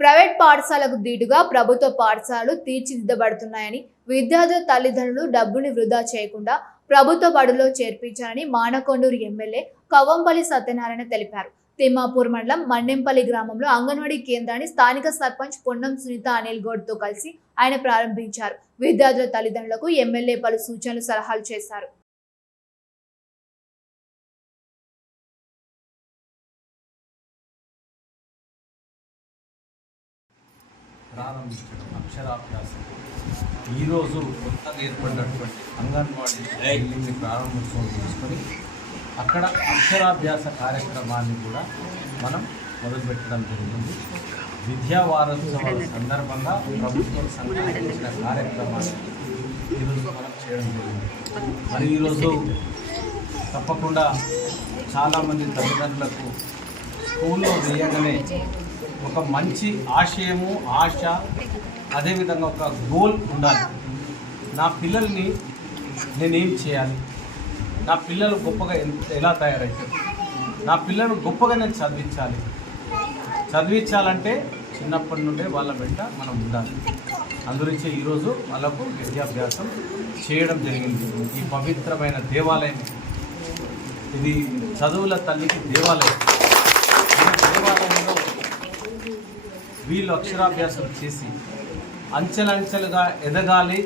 Private పాఠశాలకు దీటుగా ప్రభుత్వ పాఠశాలలు తీర్చిదిద్దబడుతున్నాయని విద్యార్థుల తల్లిదండ్రులు డబ్బుని వృధా చేయకుండా ప్రభుత్వ బడుల్లో చేర్పించాలని మానకొండూరు ఎమ్మెల్యే కవ్వంపల్లి సత్యనారాయణ తెలిపారు. తిమ్మాపూర్ మండలం మన్నెంపల్లి గ్రామంలో అంగన్వాడీ కేంద్రాన్ని స్థానిక సర్పంచ్ పొన్నం సునీత అనిల్ గౌడ్ తో కలిసి ఆయన ప్రారంభించారు. విద్యార్థుల తల్లిదండ్రులకు ఎమ్మెల్యే పలు సూచనలు సలహాలు చేశారు. ప్రారంభించడం అక్షరాభ్యాసం ఈరోజు కొత్తగా ఏర్పడినటువంటి అంగన్వాడీ బిల్డింగ్ని ప్రారంభోత్సవం చేసుకొని అక్కడ అక్షరాభ్యాస కార్యక్రమాన్ని కూడా మనం మొదలుపెట్టడం జరిగింది. విద్యా వారోత్సవాల సందర్భంగా ప్రభుత్వం సంకల్పించిన కార్యక్రమాన్ని ఈరోజు మనం చేయడం జరిగింది. మరి ఈరోజు తప్పకుండా చాలామంది తల్లిదండ్రులకు స్కూల్లో వేయగానే ఒక మంచి ఆశయము, ఆశ, అదేవిధంగా ఒక గోల్ ఉండాలి. నా పిల్లల్ని నేనేం చేయాలి, నా పిల్లలు గొప్పగా ఎలా తయారవుతారు, నా పిల్లలు గొప్పగా నేను చదివించాలంటే చిన్నప్పటి నుండే వాళ్ళ వెంట మనం ఉండాలి. అందుగురించి ఈరోజు వాళ్ళకు విద్యాభ్యాసం చేయడం జరిగింది. ఈ పవిత్రమైన దేవాలయం ఇది చదువుల తల్లికి దేవాలయం. దేవాలయంలో వీళ్ళు అక్షరాభ్యాసం చేసి అంచెలంచెలుగా ఎదగాలి.